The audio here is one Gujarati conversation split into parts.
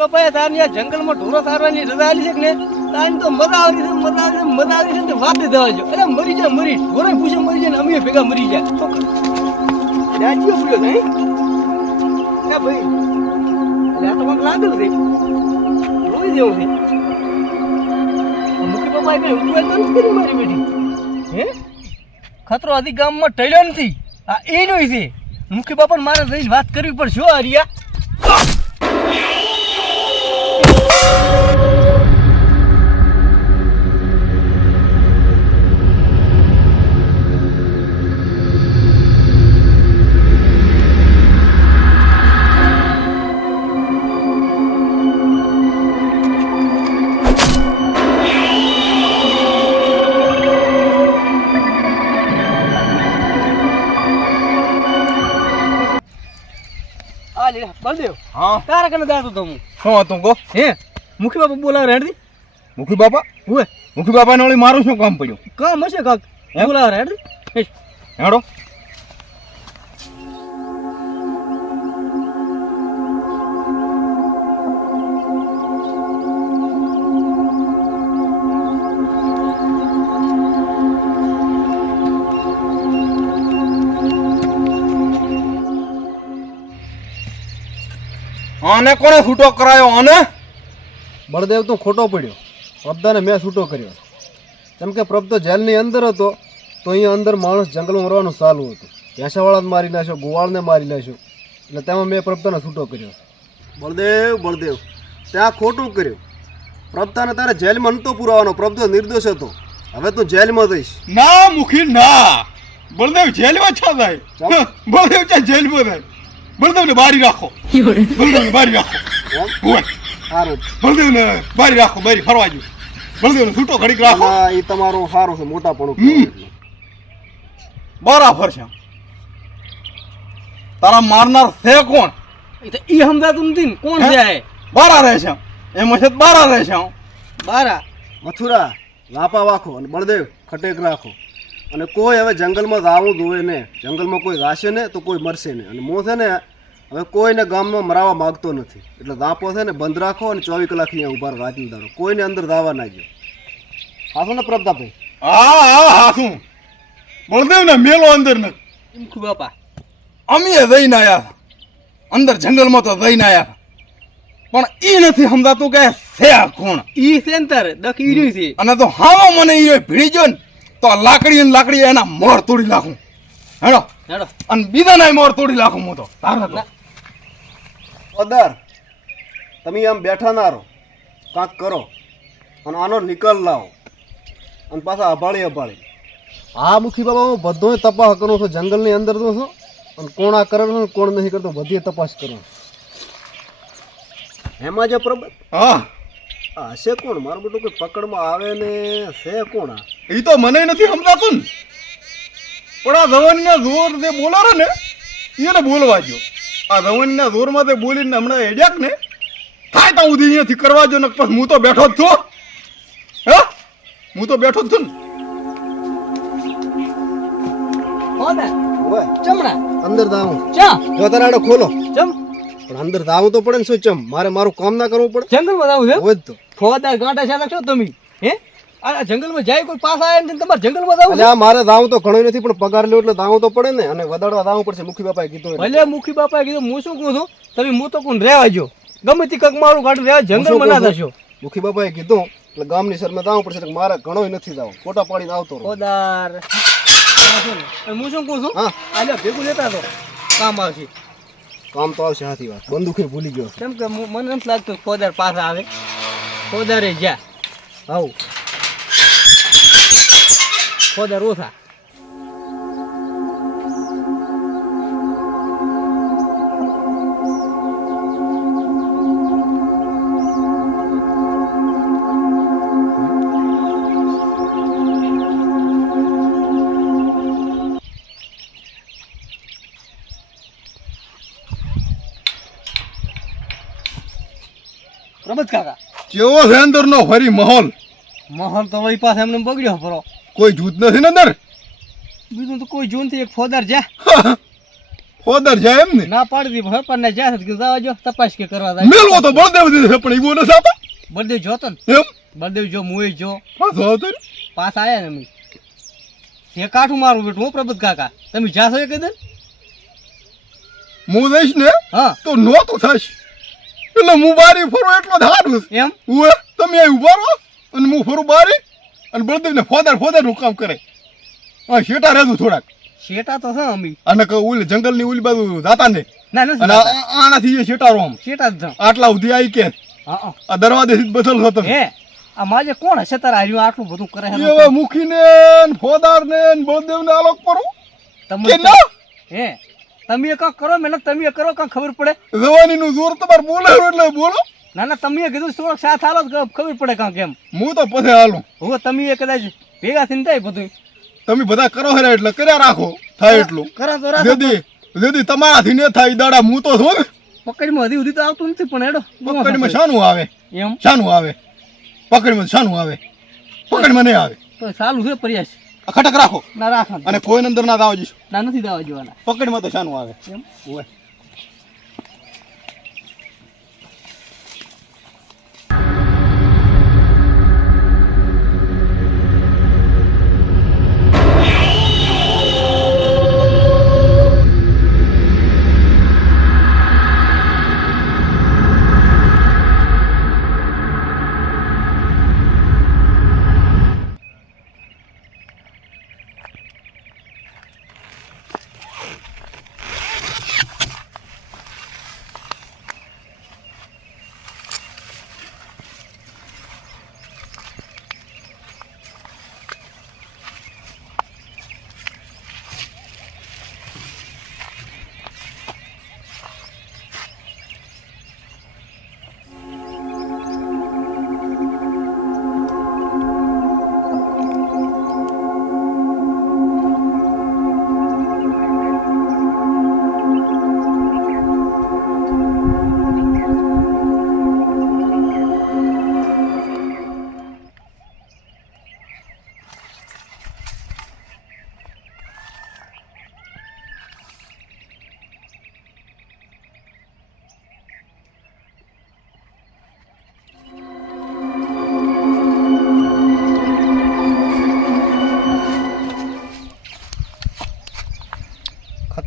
પપ્પાએ તારની આ જંગલમાં ઢોરો સારવાની રજા આવી મરી જાય મરી. ઢોરે પૂછે મરી જાય અમે ભેગા મરી જાય. તો નથી હે? ખતરો હજી ગામમાં ટળ્યો નથી. આ એનો છે. મુખી બાપા મારે જઈને વાત કરવી પડશે હરિયા you આ લે બલદેવ હા. તારા કને દાતો તો હું? શું હતું કહો? હે? મુખી બાપા બોલાવે રેડી મુખી બાપા? હુએ. મુખી બાપાને ઓલી મારું શું કામ પડ્યું? કામ હશે કાક? હે? બોલાવે હેડો. આને કોણે છૂટો કરાયો? આને? બળદેવ તો ખોટો પડ્યો. પ્રભદાને મેં છૂટો કર્યો. કેમ કે પ્રભ જેલની અંદર હતો તો અહીંયા અંદર માણસ જંગલમાં મરવાનું ચાલુ હતું. ભેંસાવાળાને મારી નાખ્યો ગોવાળને મારી નાખ્યો. એટલે તેમાં મેં પ્રભતાને છૂટો કર્યો. બળદેવ બળદેવ ત્યાં ખોટું કર્યું. પ્રભતાને તારે જેલમાં નહોતો પુરાવાનો. પ્રભ નિર્દોષ હતો. હવે તું જેલમાં જઈશ ના મુખી ના. બળદેવ જેલમાં છા થાય. બળદેવ ચા જેલમાં જાય બળદેવને બારી રાખો. બળદેવને બારી રાખો. ભુવન. સારું. બળદેવને બારી રાખો બારી ફરવા જો બળદેવને છૂટો ઘડીક રાખો. એ તમારો સારો છે મોટા પણ બરાબર છે. તારા મારનાર છે કોણ? એ ઈ સમજાતું નથી ને કોણ છે બારા રહે છે. એમાં છે બારા રહે છે. બારા? મથુરા લાપા વાખો અને બળદેવ ખટેક રાખો. અને કોઈ હવે જંગલમાં જાવું દોવે ને જંગલમાં કોઈ રાશે ને તો કોઈ મરશે ને અને મો છે ને હવે કોઈને ગામમાં મરાવા માગતો નથી. એટલે દાપો છે ને બંધ રાખો અને ચોવીસ કલાક અહીંયા ઊભા રાતની દાડો કોઈને અંદર દાવા ના ગયો. હાસો ને પ્રતાપભાઈ. હા હા હા બળદેવ ને મેલો અંદર ને મુખી બાપા. અમે જઈને આવ્યા અંદર જંગલમાં તો જઈને આવ્યા પણ ઈ નથી સમજાતું કે છે આ કોણ? ઈ સેન્ટર દખી છે. અને તો હાવો મને ઈ ભીડી જો ને તો લાકડી ને લાકડી એના મોર તોડી નાખું. હેડો. હેડો. અને બીજાના મોર તોડી નાખું હું તો. તારે તો તમે આમ બેઠા ના રહો. કાંક કરો. અને આનો નિકાલ લાવો. અને પાછા અભાળી અભાળી. આ મુખી બાબા હું બધો તપાસ કરું છું. જંગલની અંદર તો છું. અને કોણ આ કરે છે કોણ નહીં કરતો બધી તપાસ કરું એમાં જે પ્રભુ હા. આ હશે કોણ? મારું બધું કોઈ પકડમાં આવે ને છે કોણ આ? એ તો મને નથી સમજાતું પણ આ ધવનના જોર જે બોલારો ને એને બોલવા જો આ રવણના જોરમાં તે બોલીને હમણાં હેડ્યાક ને? થાય તો ઉધી અહીંયાથી કરવા જો ને પછી હું તો બેઠો જ છું હે. હું? તો બેઠો જ છું ને. ચમડા અંદર દાવું ચા જો તરાડો ખોલો. ચમ? પણ અંદર દાવું તો પડે ને શું ચમ? મારે મારું કામ ના કરવું પડે? જંગલમાં દાવું છે? હોય તો. ફોદા ગાંડા છે લખશો તમે હે? આ જંગલમાં જાય કોઈ પાસ આવે ને તમારે જંગલમાં જાવું આ મારે તો ઘણું નથી પણ પગાર લ્યો એટલે દાવું તો પડે ને. અને વધારવા દાવું પડશે મુખી બાપાએ કીધું. ભલે મુખી બાપાએ કીધું હું શું કહું છું? તમે હું તો કોણ રહેવા જો ગમે તે કંક મારું કાઢું રહેવા જંગલમાં ના થશો મુખી બાપાએ કીધું એટલે ગામની શરમે દાવું પડશે મારે ઘણો નથી જાવ ફોટા પાડીને આવતો ફોદાર હું શું કહું છું? હા. આજે ભેગું લેતા તો કામ આવશે. કામ તો આવશે હાથી વાત. બંદૂકે ભૂલી ગયો કેમ કે મને નથી લાગતું કે ફોદાર પાછા આવે. ફોદારે જ્યાં. આવું. ફોદાર ઓછા પ્રબત કાકા. કેવો છે અંદરનો ફરી માહોલ? માહોલ તો વળી પાસે એમને બગડ્યો ફરો કોઈ જૂથ નથી ને અંદર? બીજું તો કોઈ જૂનથી એક ફોદર જ્યાં. ફોદર છે એમ ને? ના પાડી દી પણ ને જ્યાં કે જાવ જો તપાસ કે કરવા જાય. મેલવો તો બળદેવ દીધો પણ ઈવો ન આવતા? બળદેવ જોતો ને? એમ? બળદેવ જો મુય જો. પાછો રે. પાસ આયા ને અમે. એ કાઠું મારું બેઠું હું પ્રબત કાકા તમે જાશો એ કીધું હું જઈશ ને? હા. તો નહોતું થશ. એટલે હું બારી ફરું એટલો જ હારું એમ? હું તમે ઊભા રહો અને હું ફરું બારી? અને બળદેવને ફોદર ફોદરનું કામ કરે. હા શેટા રહેતું થોડાક? શેટા તો છે અમી. અને કે ઓલી જંગલની ઓલી બાજુ જાતા ને ના નથી અને આનાથી એ શેટા રોમ શેટા જ આટલા ઉધી આવી કે. હા. આ દરવાજે થી બદલ હતો હે આ માજે કોણ હશે તારા હાર્યું? આટલું બધું કરે એવા મુખીને ને ફોદાર ને બળદેવને આલોક પરો. તમે ના? હે તમે કાંક કરો મહેનત તમે કરો કાંક ખબર પડે? જવાનીનું જોર તમારે બોલે એટલે બોલો. ના ના તમે કીધું થોડોક સાથ હાલો ખબર પડે કાંક એમ. હું તો પછી હાલું. હવે તમે કદાચ ભેગા થઈને થાય બધું તમે બધા કરો હેરા એટલે કર્યા રાખો. થાય એટલું. કરો તો રાખો જેદી જેદી તમારાથી ને થાય દાડા હું તો છું ને. પકડીમાં હજી સુધી તો આવતું નથી પણ એડો પકડીમાં શાનું આવે? એમ? શાનું આવે? પકડીમાં શાનું આવે? પકડીમાં નહીં આવે? તો સારું છે પ્રયાસ. ખટક રાખો. ના રાખો અને કોઈ અંદર ના દાવા જઈશું ના નથી દાવા જવાના પકડીમાં તો શાનું આવે. એમ? ઓય.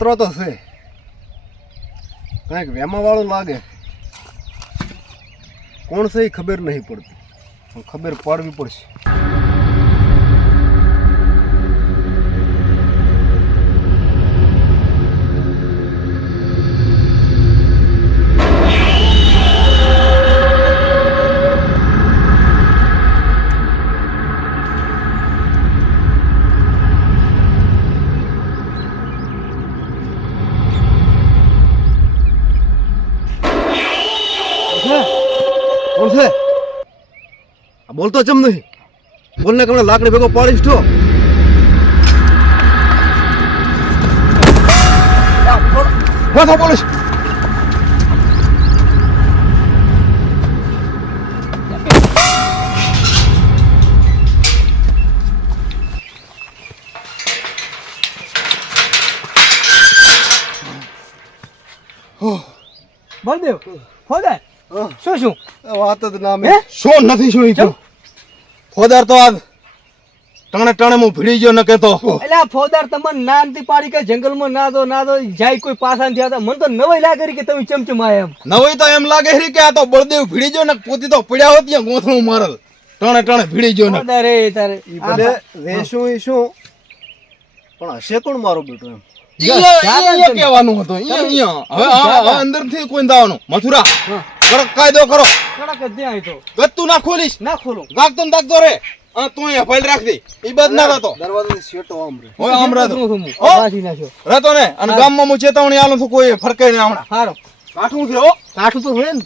ખતરો તો છે. કાંઈક વેમાવાળું લાગે. કોણ છે એ ખબર નહીં પડતી. ખબર પાડવી પડશે. બોલતો ચમ નહીં. બોલને કમણે લાકડી ભેગો પાડીશ તો માથા પોલીસ બળદેવ ફોદે હા, શું શું? વાત જ ના મેં. શું નથી શું ઈ કહો? ફોદાર તો આજ ટણે ટણે હું ભીડી ગયો ન કેતો એટલે આ ફોદાર તમને ના નથી પાડી કે જંગલમાં ના દો ના દો જાય કોઈ પાસા નથી આવતા. મને તો નવાઈ લાગે કે તમે ચમચમાય એમ. નવાઈ તો એમ લાગે કે આ તો બળદેવ ભીડી ગયો ને પોતી તો પડ્યા હોત ત્યાં ગોથણું મારલ. ટણે ટણે ભીડી ગયો ને. અરે તારે. ઈ ભલે રેશું ઈ શું? પણ હશે કોણ મારું બેટું એમ? ઈ અહીંયા કહેવાનું હતું અહીંયા- અહીંયા. હવે અંદરથી કોઈ દાવાનું. મથુરા. હા. કડક કાયદો કરો. કડક જ ત્યાં તો. ગત્તું ના ખોલીશ. ના ખોલો. ગાગતો દાગતો રે અને તું અહીંયા ફાઇલ રાખ દે ઈ બદ ના થતો. દરવાજાથી શેટો આમ રે હવે આમ રહેતો હું છું હું. હો? બાજી નાખ્યો રહેતો ને. અને ગામમાં હું ચેતવણી આલું છું કોઈ ફરકે નહીં હમણાં. હારો. કાઠું છે હો. કાઠું તો હોય ને.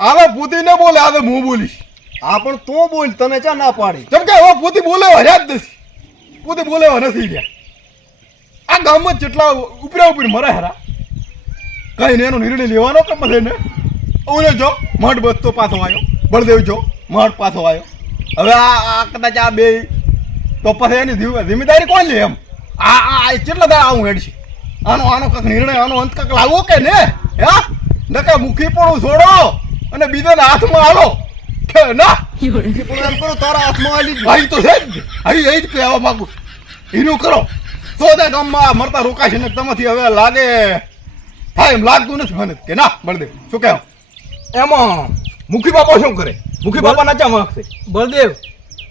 હવે પૂતી ને બોલે હવે હું બોલીશ. હા, પણ તું બોલ, તને ચા ના પાડી. કેમ કે હવે પૂતી બોલે હર્યા જ નથી. પૂતી બોલે નથી રહ્યા. આ ગામમાં જેટલા ઉપરા ઉપરી મરે હરા. કઈ ને એનો નિર્ણય લેવાનો કે મળે ને? ઓલે જો મઠ બસતો પાછો આવ્યો બળદેવ જો મઠ પાછો આવ્યો હવે આ કદાચ આ બે તો પછી એની જિમ્મેદારી કોણ લે એમ? આ આ કેટલા દાડા આવું હેડશે આનો આનો કંઈક નિર્ણય, આનો અંત કંઈક લાવવો કે ને? હે? કે મુખી પણ છોડો અને બીજાના હાથમાં આલો કે ના મુખી કરો તારા હાથમાં આલી ભાઈ તો છે જ અહીં એ જ કહેવા માંગુ એનું કરો તો તે ગામમાં મરતા રોકાશે ને તમાથી હવે લાગે થાય એમ લાગતું નથી મને કે ના બળદેવ શું કહેવું એમાં મુખી બાપા શું કરે મુખી બાપા ના ચા માગશે બળદેવ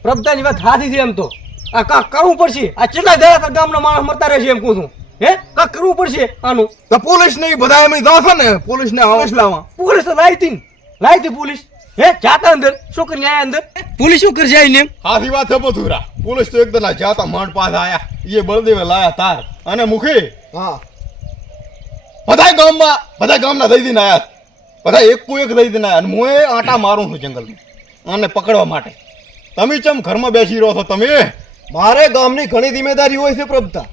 પ્રભતાની વાત સાચી છે એમ તો આ કા કરવું પડશે આ કેટલા દાડા ગામના માણસ મરતા રહેશે એમ કહું છું હે કાંક કરવું પડશે આનું તો પોલીસ નહીં બધા એમ ને પોલીસ ને હૌસલામાં પોલીસ તો લાવી હતી લાવી હતી પોલીસ હે જાતા અંદર? શું કરી આયા અંદર? પોલીસ શું કરી જાય ને હાથી વાત છે પોલીસ તો એકદમ જાતા માંડ પાસ આયા. એ બળદેવે લાયા તાર. અને મુખી? હા. બધા ગામમાં બધા ગામના દઈ દીને આયા. બધા એક કોઈ એક દઈ દીને આયા. અને હું આટા મારું છું જંગલમાં. આને પકડવા માટે. તમે ચમ ઘરમાં બેસી રહો છો તમે? મારે ગામની ઘણી જિમ્મેદારી હોય છે પ્રભતા.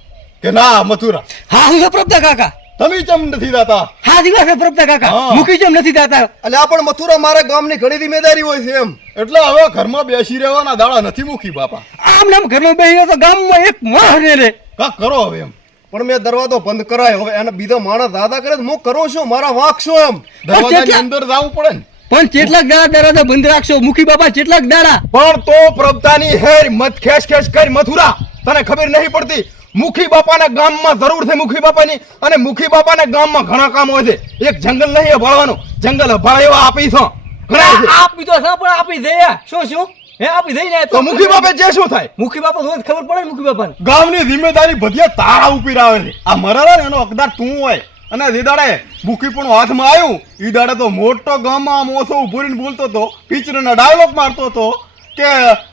કે ના મથુરા. હા હું પ્રભતા કાકા. તમે ચમ નથી દાતા હા દિવસ છે પ્રભતા કાકા. મૂકી જેમ નથી દાતા એટલે આ પણ મથુરા મારે ગામની ઘણી જિમ્મેદારી હોય છે એમ. એટલે હવે ઘરમાં બેસી રહેવાના દાડા નથી મૂકી બાપા. આમ નામ ઘરમાં બેસી તો ગામમાં એક માહ રે. કા કરો હવે એમ. પણ મેં દરવાજો બંધ કરાયો. હવે એને બીજા માણસ દાદા કરે તો હું કરું છું? મારા વાંક શું એમ? દરવાજાની અંદર જવું પડે ને. પણ કેટલાક દાડા દરવાજા બંધ રાખશો? મુખી બાપા કેટલાક દાડા. પણ તો પ્રભતાની હેર મત ખેસ ખેસ કરી મથુરા. તને ખબર નહીં પડતી? મુખી બાપાના ગામમાં જરૂર છે મુખી બાપાની અને મુખી બાપાના ગામમાં ઘણા કામ હોય છે. એક જંગલ નહીં ભળવાનું. જંગલ ભળ એવા આપી છો. ઘણા છે. આપી તો પણ આપી દે. શું શું? હે આપી દઈ ને. તો મુખી બાપે જે શું થાય? મુખી બાપા તો ખબર પડે મુખી બાપાને ગામની જિમ્મેદારી ભજીયા તારા ઉપર આવે છે. આ મરાડા ને એનો હકદાર તું હોય. અને જે દાડે ભૂખી પણ હાથમાં આવ્યું. દાડે તો મોટો ગામમાં આમ ઓછો ઊભો બોલતો હતો પિક્ચરના ડાયલોગ મારતો હતો કે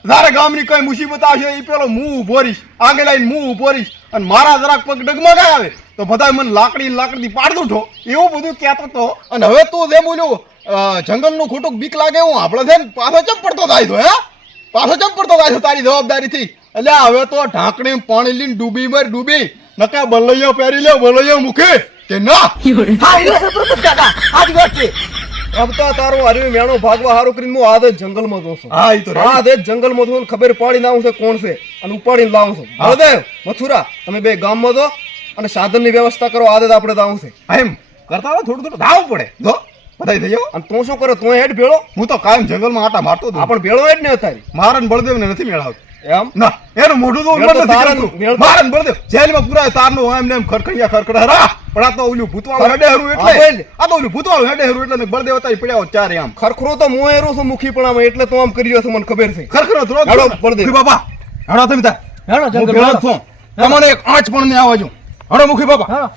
તારે ગામની કઈ મુસીબત આવશે એ પેલો મું ઊભો રહીશ આગે લઈને મું ઊભો રહીશ અને મારા જરાક પગ ડગમગાય આવે તો બધા મને લાકડી લાકડી પાડ દઉં એવું બધું કહેતો હતો અને હવે તું જે બોલ્યો જંગલનું ખોટું બીક લાગે હું આપણે છે ને પાછો ચમ પડતો થાય તો હે? પાછો ચમ પડતો થાય છે તારી જવાબદારીથી? એટલે હવે તો ઢાંકણી પાણી લઈને ડૂબી મર ડૂબી. નકા બલૈયો પહેરી લે બલૈયો મૂકે કે ના? હા એ પ્રભુ કાકા. આજ વાત છે. પ્રભતા તારો હરવી મેણો ભાગવા હારું કરીને હું જંગલમાં જોઉં છું. હા એ તો આ જંગલમાં ખબર પાડી છે કોણ છે અને ઉપાડીને લાવું છું. બળદેવ મથુરા તમે બે ગામમાં જો અને સાધનની વ્યવસ્થા કરો આદત આપણે છે. એમ. કરતા થોડું થોડું. ધાવવું પડે. જો બધાય થઈ જાવ અને તું શું કરે? તું હેડ ભેળો? હું તો કાયમ જંગલમાં આટા મારતો હતો આપણ ભેળો હેડ ને અત્યારે. મારા ને બળદેવને નથી મેળવતો. એમ? ના એનું મોઢું તો મેળ નથી તારા- કરતું. મેળ તો- મારા ને બળદેવ જેલમાં પુરાય તારનું એમ ને એમ ખરખડિયા ખરખડા પણ આ તો ઓલું ભૂતવાળું હેડે હરું એટલે. આ તો ઓલું ભૂતવાળું હેડે હરું એટલે ને બળદેવ પડ્યા ચારે આમ. ખરખરો તો હું એરો છું મુખી પણ એટલે તું આમ છે મને ખબર છે. ખરખરો થોડો હેડો. મુખી બાપા હેડો તમે તાર. હેડો જંગલ જ છું. તમને એક આંચ પણ ને આવવા જો હડો મુખી બાપા. હેડો.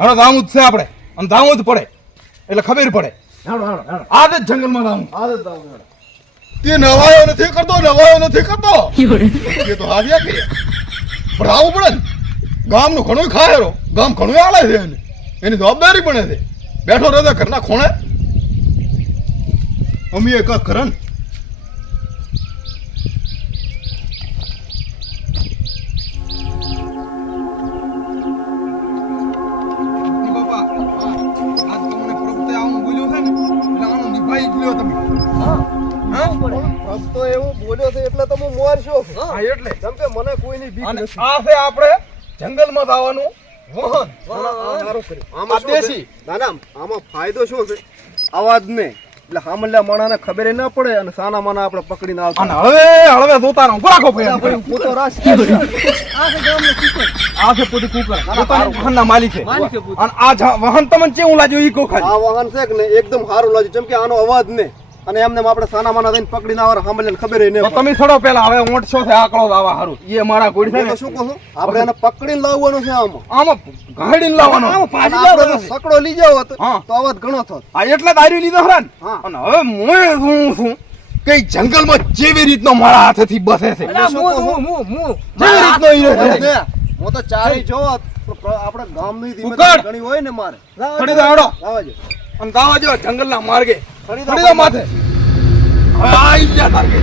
હડો દાવું જ છે આપણે. અને દાવું જ પડે. એટલે ખબર પડે. હેડો હેડો હેડો. આ જ જંગલમાં દાવું. તે નવાયો નથી કરતો નવાયો નથી કરતો. એ તો હાર્યા કે પણ આવું પડે ને ગામનું ઘણું ખાયરો ગામ ઘણું આલે છે એને. એની જવાબદારી પણ છે. બેઠો રહે ઘરના ખૂણે. અમી એક કરન પ્રભ તો એવું બોલ્યો છે એટલે તો હું મોરશો. હા એટલે. કેમ કે મને કોઈની બીક નથી. આ છે આપણે જંગલમાં જવાનું વાહન. આ સારું કર્યું. આ આમાં દેશી. ના ના આમાં ફાયદો શું છે? અવાજ ને. એટલે હામલ્યા માણાને ખબર ન પડે અને સાના માના આપણે પકડીને આવતા. અને હળવે હળવે જોતા રહો રાખો ભાઈ, પોતો રાસ આ આ છે ગામનો કુકર આ છે પોતે કુકર પોતાના વાહનના માલિક છે. માલિક છે અને આ વાહન તમને ચેવું લાગ્યું ઈ કો આ વાહન છે કે ને એકદમ સારું લાગ્યું. જેમ કે આનો અવાજ ને. અને એમને આપણે સાના માના થઈને પકડીને આવવા સાંભળે ખબર નહીં તમે થોડો પેલા હવે ઊંટશો છે આકડો દાવા હારું. એ મારા ગોડી હું તો શું કહું આપણે એને પકડીને લાવવાનું છે આમ. આમાં ગાડીને લાવવાનો. આમાં પાછી લાવવાનો સકડો લઈ જાવ તો. અવાજ ઘણો થોત આ એટલે દારૂ લીધો હરાન. અને હવે મોએ શું છું કઈ જંગલમાં જેવી રીતનો મારા હાથેથી બસે છે. જેવી રીતનો હું તો ચારે જોત આપણે ગામની કુકર. ઘણી હોય ને મારે. આવવા જેવા જંગલના માર્ગે ખડી દો ખડી માથે. હવે આ ઈજા ગયા તારગે